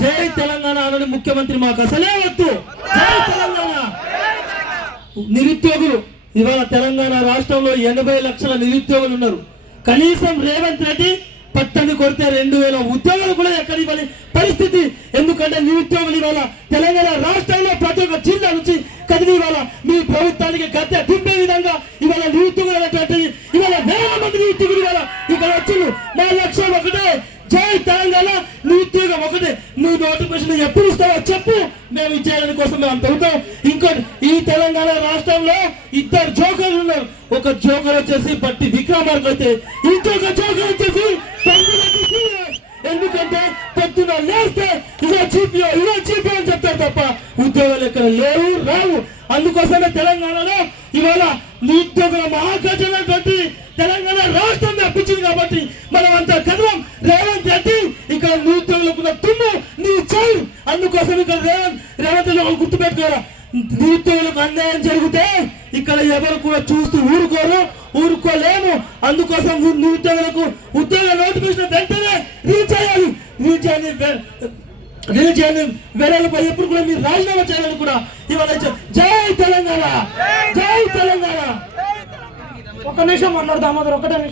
జై తెలంగాణ అని ముఖ్యమంత్రి మాకు అసలే వద్దు. జై తెలంగాణ. నిరుద్యోగులు ఇవాళ తెలంగాణ రాష్ట్రంలో 80 లక్షల నిరుద్యోగులు ఉన్నారు. కనీసం రేవంత్ రెడ్డి పట్టని కొడితే 2000 ఉద్యోగాలు కూడా ఎక్కడ ఇవ్వాలి పరిస్థితి. ఎందుకంటే నిరుద్యోగులు ఇవాళ తెలంగాణ రాష్ట్రంలో ప్రతి ఒక్క జిల్లా నుంచి కదిలి ఇవాళ మీ ప్రభుత్వానికి గద్దె దింపే విధంగా ఇవాళ నిరుద్యోగులు అనేటువంటిది ఇవాళ వేల మంది నిరుద్యోగులు ఇవాళ ఇక్కడ వచ్చిండు. మా లక్ష్యం ఒకటే, జై తెలంగాణ. నిరుద్యోగం ఒకటే. నువ్వు నోటిఫికేషన్ ఎప్పుడు ఇస్తావో చెప్పు, మేము ఇచ్చేయడానికి కోసం మేము అంత అవుతాం. ఇంకోటి, ఈ తెలంగాణ రాష్ట్రంలో 2 జోకర్లు ఉన్నారు. ఒక జోకర్ వచ్చేసి బట్టి విక్రమార్క అయితే ఇంకొక జోకర్ వచ్చేసి ఎందుకంటే పొద్దున లేస్తే ఇదే చీపీఓ అని చెప్తారు తప్ప ఉద్యోగాలు ఎక్కడ లేవు రావు. అందుకోసమే తెలంగాణలో ఇవాళ నిరుద్యోగుల మహాగర్జనటువంటి తెలంగాణ రాష్ట్రం అప్పించింది కాబట్టి మనం అంతా కదలం. రేవంత్ రెడ్డి ఇక్కడ నిరుద్యోగులకు తుమ్ము నీ చేయి. అందుకోసం ఇక్కడ రేవంత్ రెడ్డి గుర్తుపెట్టుకోరా, నిరుద్యోగులకు అన్యాయం జరిగితే ఇక్కడ ఎవరు కూడా చూస్తూ ఊరుకోలేము. అందుకోసం నిరుద్యోగులకు ఉద్యోగ నోటిఫికేషన్ వెంటనే రీచ్ చేయాలి. వేరేపై ఎప్పుడు కూడా మీరు రాజీనామా చేయాలని కూడా ఇవాళ జై తెలంగాణ. జై తెలంగాణ. ఒక నిమిషం అన్నాడు దామోదర్, ఒకటే నిమిషం.